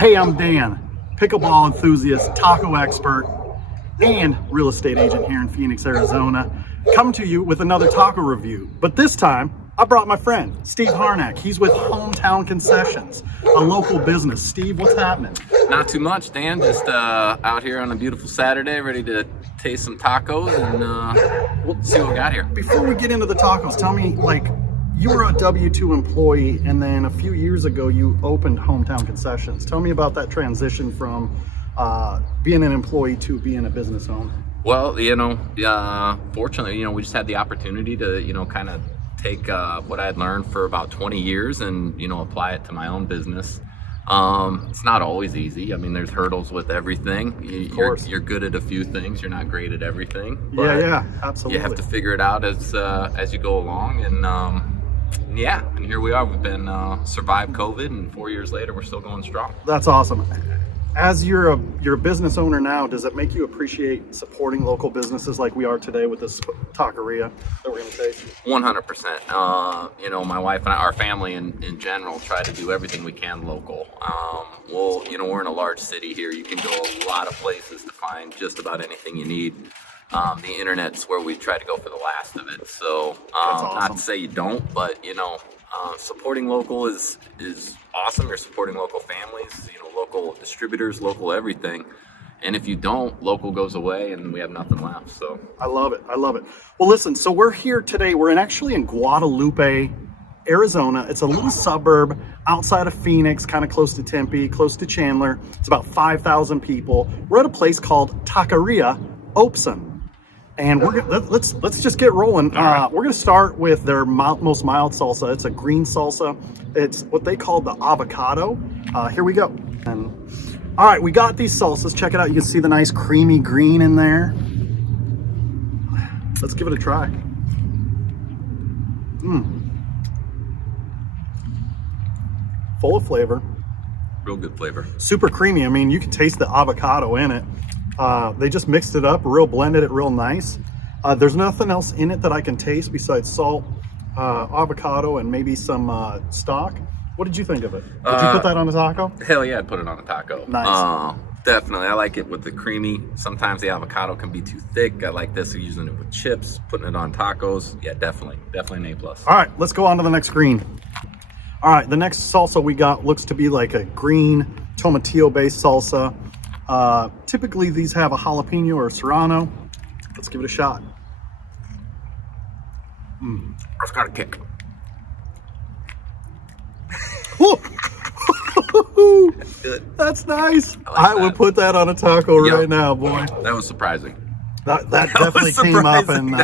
Hey, I'm Dan, pickleball enthusiast, taco expert, and real estate agent here in Phoenix, Arizona. Come to you with another taco review. But this time, I brought my friend, Steve Harnack. He's with Hometown Concessions, a local business. Steve, what's happening? Not too much, Dan. Just out here on a beautiful Saturday, ready to taste some tacos and we'll see what we got here. Before we get into the tacos, tell me, you were a W-2 employee, and then a few years ago, you opened Hometown Concessions. Tell me about that transition from being an employee to being a business owner. Well, fortunately, we just had the opportunity to, kind of take what I had learned for about 20 years and, apply it to my own business. It's not always easy. I mean, there's hurdles with everything. You're good at a few things. You're not great at everything. But yeah, absolutely. You have to figure it out as you go along. And here we are. We've been survived COVID, and 4 years later, we're still going strong. That's awesome. As you're a business owner now, does it make you appreciate supporting local businesses like we are today with this taqueria that we're going to taste? 100%. My wife and I, our family in general, try to do everything we can local. We're in a large city here. You can go a lot of places to find just about anything you need. The internet's where we try to go for the last of it. So awesome. Not to say you don't, but supporting local is awesome. You're supporting local families, local distributors, local everything. And if you don't, local goes away and we have nothing left. So I love it. Well, listen, so we're here today. We're actually in Guadalupe, Arizona. It's a little suburb outside of Phoenix, kind of close to Tempe, close to Chandler. It's about 5,000 people. We're at a place called Taqueria Obson. And let's just get rolling. We're gonna start with their most mild salsa. It's a green salsa. It's what they call the avocado. Here we go. And all right, we got these salsas. Check it out. You can see the nice creamy green in there. Let's give it a try. Full of flavor. real good flavor. Super creamy. I mean, you can taste the avocado in it. They just mixed it up, blended it real nice. There's nothing else in it that I can taste besides salt, avocado, and maybe some stock. What did you think of it? Did you put that on a taco? Hell yeah, I'd put it on a taco. Nice. Definitely. I like it with the creamy. Sometimes the avocado can be too thick. I like this, using it with chips, putting it on tacos. Yeah, definitely an A+. All right, let's go on to the next green. All right, the next salsa we got looks to be like a green tomatillo-based salsa. Typically, these have a jalapeno or a serrano. Let's give it a shot. It's got a kick. That's good. That's nice. I would put that on a taco right now, boy. That was surprising. That definitely came up and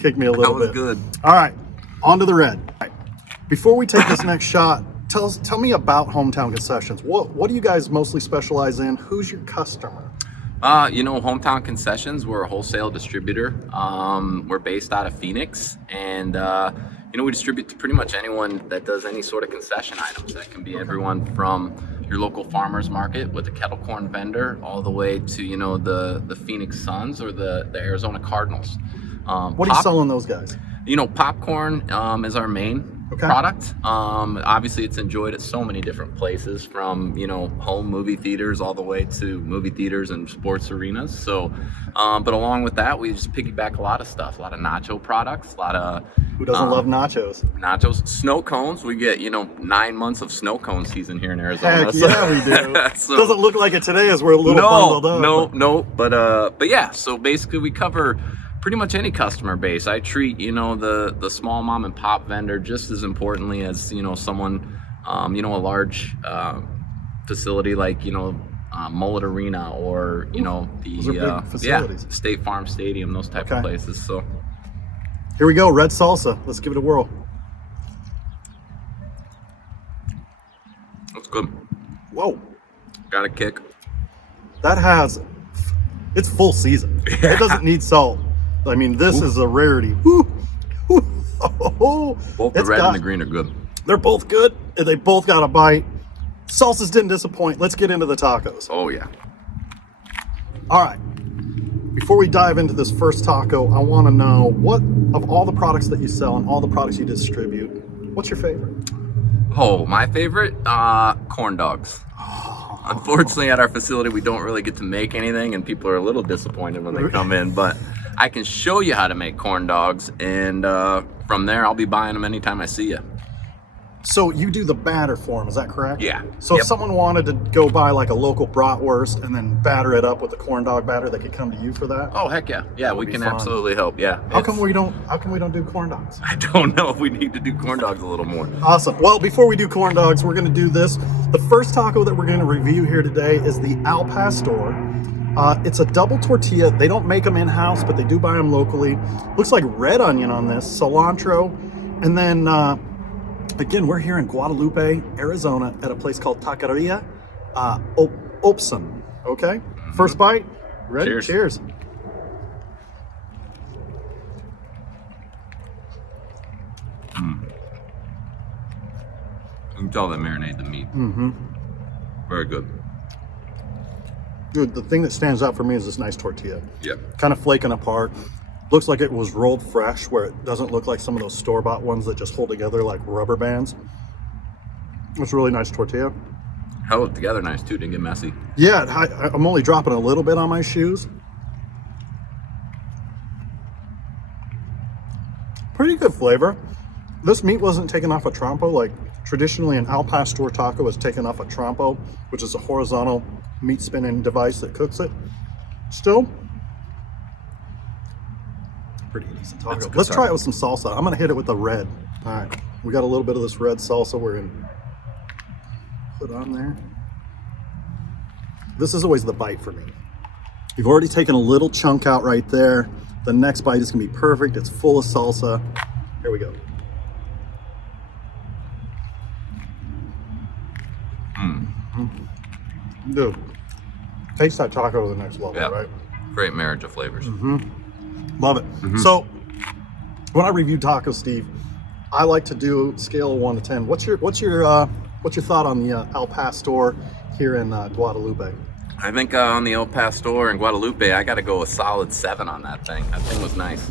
kicked me a little bit. That was good. All right, on to the red. All right. Before we take this next shot, tell me about Hometown Concessions. What do you guys mostly specialize in? Who's your customer? Hometown Concessions, we're a wholesale distributor. We're based out of Phoenix, and we distribute to pretty much anyone that does any sort of concession items. That can be everyone from your local farmer's market with a kettle corn vendor all the way to, the Phoenix Suns or the Arizona Cardinals. What are you selling those guys? Popcorn is our main product. Obviously, it's enjoyed at so many different places, from home movie theaters all the way to movie theaters and sports arenas. So, but along with that, we just piggyback a lot of stuff, a lot of nacho products, a lot of who doesn't love nachos? Nachos, snow cones. We get 9 months of snow cone season here in Arizona. Heck yeah, we do. So, doesn't look like it today as we're a little bundled up. No. But yeah. So basically, we cover pretty much any customer base. I treat the small mom and pop vendor just as importantly as someone a large facility like Mullet Arena or those are big facilities. State Farm Stadium, those type of places. So here we go, red salsa. Let's give it a whirl. That's good. Whoa, got a kick. It's full season. Yeah. It doesn't need salt. I mean, this is a rarity. Both the red and the green are good. They're both good, and they both got a bite. Salsas didn't disappoint. Let's get into the tacos. Oh, yeah. All right. Before we dive into this first taco, I want to know, what of all the products that you sell and all the products you distribute, what's your favorite? Oh, my favorite? Corn dogs. Unfortunately, at our facility, we don't really get to make anything, and people are a little disappointed when they come in. But I can show you how to make corn dogs, and from there, I'll be buying them anytime I see you. So you do the batter for them, is that correct? Yeah. So if someone wanted to go buy like a local bratwurst and then batter it up with the corn dog batter, they could come to you for that? Oh, heck yeah. Yeah, we can absolutely help. Yeah. How come we don't do corn dogs? I don't know if we need to do corn dogs a little more. Awesome. Well, before we do corn dogs, we're going to do this. The first taco that we're going to review here today is the Al Pastor. It's a double tortilla. They don't make them in-house, but they do buy them locally. Looks like red onion on this, cilantro, and then again, we're here in Guadalupe, Arizona, at a place called Taqueria Obson. Okay? First bite. Ready? Cheers. Cheers. You can tell they marinate the meat. Very good. Dude, the thing that stands out for me is this nice tortilla. Yep. Kind of flaking apart. Looks like it was rolled fresh, where it doesn't look like some of those store-bought ones that just hold together like rubber bands. It's a really nice tortilla. Held it together nice too, didn't get messy. Yeah, I'm only dropping a little bit on my shoes. Pretty good flavor. This meat wasn't taken off a trompo. Like traditionally an Al Pastor taco is taken off a trompo, which is a horizontal meat spinning device that cooks it. Still, pretty decent taco. Let's try it with some salsa. I'm gonna hit it with the red. All right, we got a little bit of this red salsa we're gonna put on there. This is always the bite for me. You've already taken a little chunk out right there. The next bite is gonna be perfect. It's full of salsa. Here we go. Dude, taste that taco to the next level, right? Great marriage of flavors. Love it. So when I review tacos, Steve, I like to do scale of 1 to 10. What's your thought on the Al Pastor here in Guadalupe? I think on the El Pastor in Guadalupe, I got to go a solid 7 on that thing. That thing was nice.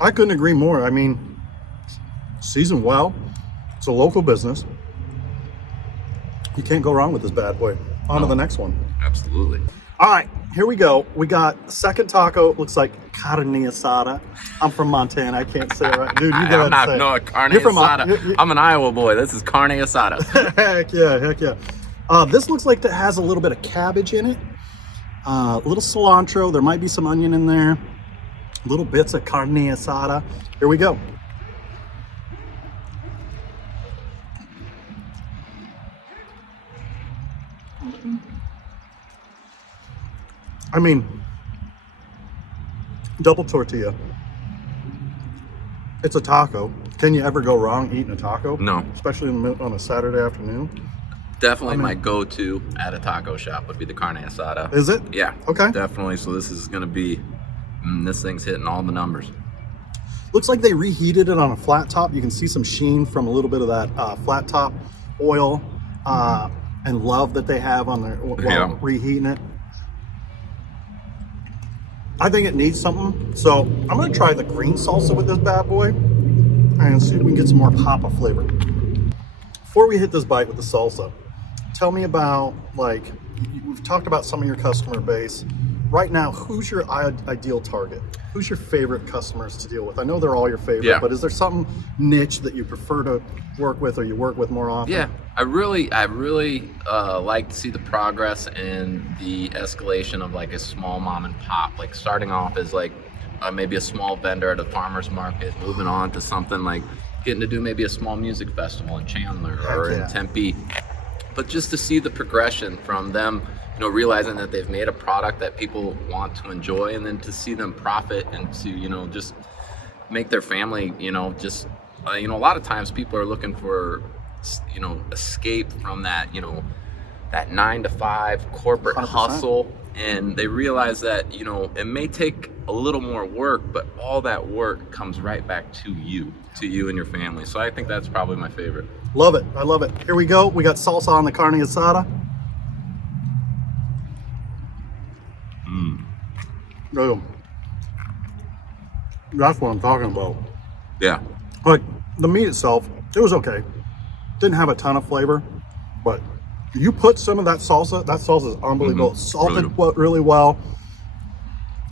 I couldn't agree more. I mean, seasoned well. It's a local business. You can't go wrong with this bad boy. On to the next one. Absolutely. All right, here we go. We got second taco. Looks like Carne Asada. I'm from Montana. I can't say it right. Dude, you go ahead and say it. Carne Asada. I'm an Iowa boy. This is Carne Asada. Heck yeah. This looks like it has a little bit of cabbage in it. A little cilantro. There might be some onion in there. Little bits of Carne Asada. Here we go. I mean, double tortilla. It's a taco. Can you ever go wrong eating a taco? No. Especially on a Saturday afternoon. Definitely my go-to at a taco shop would be the Carne Asada. Is it? Yeah. Okay. Definitely. So this is going to be, this thing's hitting all the numbers. Looks like they reheated it on a flat top. You can see some sheen from a little bit of that flat top oil and love that they have on their while reheating it. I think it needs something, so I'm gonna try the green salsa with this bad boy and see if we can get some more papa flavor. Before we hit this bite with the salsa, tell me about, like, we've talked about some of your customer base. Right now, who's your ideal target? Who's your favorite customers to deal with? I know they're all your favorite, but is there some niche that you prefer to work with or you work with more often? Yeah, I really like to see the progress and the escalation of like a small mom and pop, like starting off as like maybe a small vendor at a farmer's market, moving on to something like getting to do maybe a small music festival in Chandler or in Tempe. But just to see the progression from them, you know, realizing that they've made a product that people want to enjoy, and then to see them profit and to, you know, just make their family, you know, just, you know, a lot of times people are looking for, you know, escape from that, you know, that 9-to-5 corporate 100%. hustle. And they realize that, you know, it may take a little more work, but all that work comes right back to you and your family. So I think that's probably my favorite. Love it. I love it. Here we go. We got salsa on the Carne Asada. Oh, that's what I'm talking about. Yeah. Like, the meat itself, it was okay. Didn't have a ton of flavor, but You put some of that salsa. That salsa is unbelievable. Salted really well.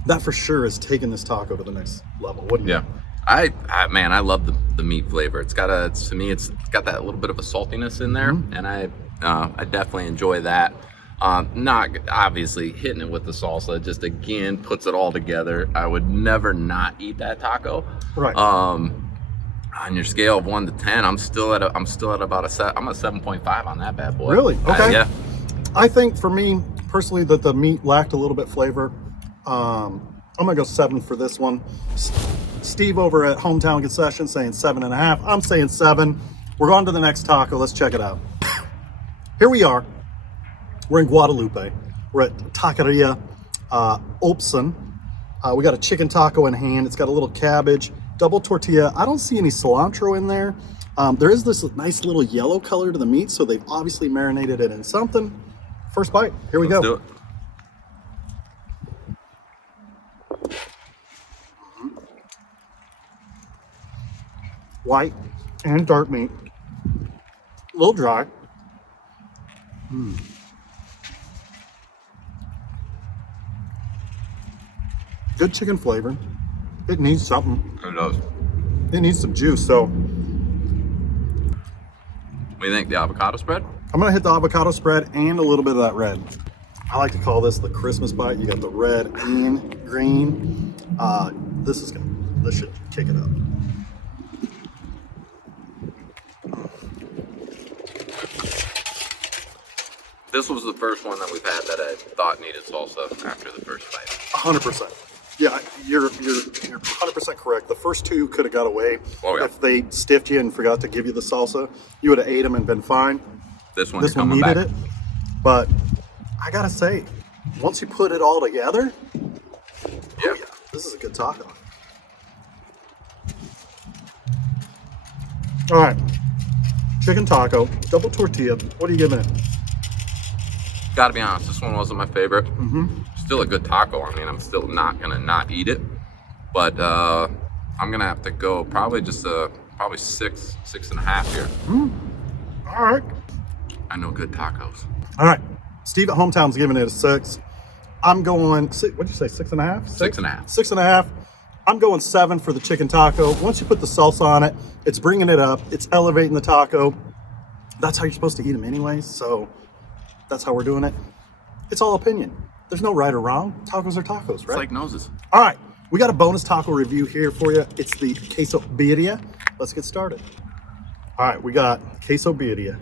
That for sure is taking this taco to the next level. What do you think? Man, I love the meat flavor. It's got to me, it's got that little bit of a saltiness in there, and I definitely enjoy that. Not obviously hitting it with the salsa, just again puts it all together. I would never not eat that taco. Right. On your scale of 1 to 10, I'm still at about I'm a 7.5 on that bad boy. Really? Okay. Yeah. I think for me personally that the meat lacked a little bit flavor. I'm gonna go 7 for this one. Steve over at Hometown Concessions saying 7.5. I'm saying 7. We're on to the next taco. Let's check it out. Here we are. We're in Guadalupe. We're at Taqueria Obson. We got a chicken taco in hand. It's got a little cabbage, double tortilla. I don't see any cilantro in there. There is this nice little yellow color to the meat, so they've obviously marinated it in something. First bite. Here we go. Let's do it. White and dark meat. A little dry. Good chicken flavor. It needs something. It does. It needs some juice. So What do you think? The avocado spread? I'm gonna hit the avocado spread and a little bit of that red. I like to call this the Christmas bite. You got the red and green. This should kick it up. This was the first one that we've had that I thought needed salsa after the first bite. 100%. Yeah, you're 100% correct. The first two could have got away. Oh, yeah. If they stiffed you and forgot to give you the salsa. You would have ate them and been fine. This one needed back. it. But I gotta say, once you put it all together, Yeah. this is a good taco. All right, chicken taco, double tortilla. What are you giving it? Gotta be honest, this one wasn't my favorite. Still a good taco. I mean, I'm still not gonna not eat it, but I'm gonna have to go probably just probably 6.5 here. All right. I know good tacos. All right. Steve at Hometown's giving it a 6. I'm going, what'd you say, 6.5? 6.5. 6.5. I'm going 7 for the chicken taco. Once you put the salsa on it, it's bringing it up. It's elevating the taco. That's how you're supposed to eat them anyways. So that's how we're doing it. It's all opinion. There's no right or wrong. Tacos are tacos, right? It's like noses. All right. We got a bonus taco review here for you. It's the Queso Birria. Let's get started. All right. We got Queso Birria.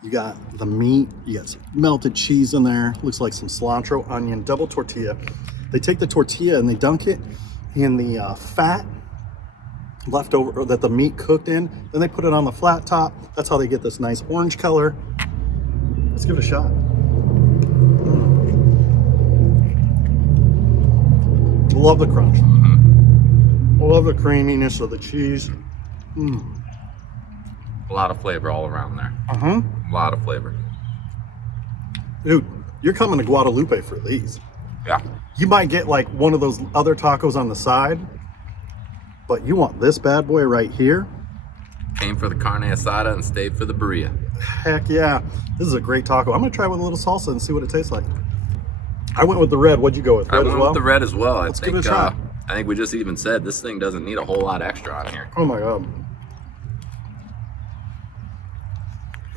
You got the meat. You got some melted cheese in there. Looks like some cilantro, onion, double tortilla. They take the tortilla and they dunk it in the fat left over that the meat cooked in. Then they put it on the flat top. That's how they get this nice orange color. Let's give it a shot. Love the crunch. I love the creaminess of the cheese. A lot of flavor all around there. Uh-huh. A lot of flavor. Dude, you're coming to Guadalupe for these. Yeah. You might get like one of those other tacos on the side, but you want this bad boy right here. Came for the carne asada and stayed for the birria. Heck yeah. This is a great taco. I'm gonna try with a little salsa and see what it tastes like. I went with the red. What'd you go with? Red I went as well? with the red as well. Let's give it a shot. I think we just even said this thing doesn't need a whole lot extra on here. Oh my God.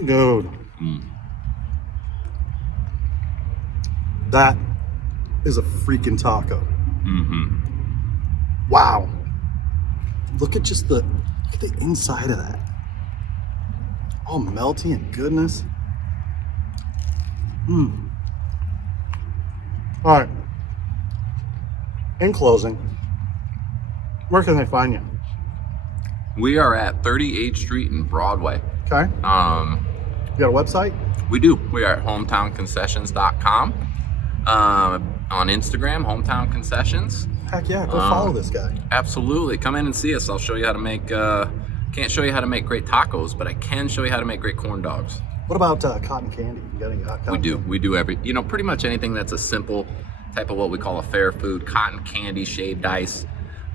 Dude. That is a freaking taco. Wow. Look at just the inside of that. All melty and goodness. All right. In closing, where can they find you? We are at 38th Street and Broadway. Okay. You got a website? We do. We are at hometownconcessions.com. On Instagram, Hometown Concessions. Heck yeah, go follow this guy. Absolutely. Come in and see us. I'll show you how to make, can't show you how to make great tacos, but I can show you how to make great corn dogs. What about cotton candy? You got any cotton We do. candy? We do pretty much anything that's a simple type of what we call a fair food, cotton candy, shaved ice,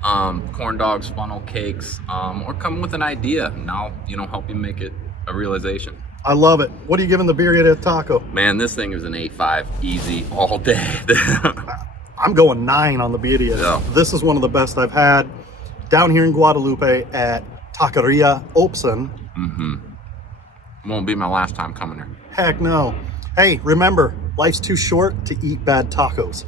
corn dogs, funnel cakes, or come with an idea and I'll, help you make it a realization. I love it. What are you giving the birria taco? Man, this thing is an 8.5, easy all day. I'm going 9 on the birria. Yeah. This is one of the best I've had down here in Guadalupe at Taqueria Obson. Won't be my last time coming here. Heck no. Hey, remember, life's too short to eat bad tacos.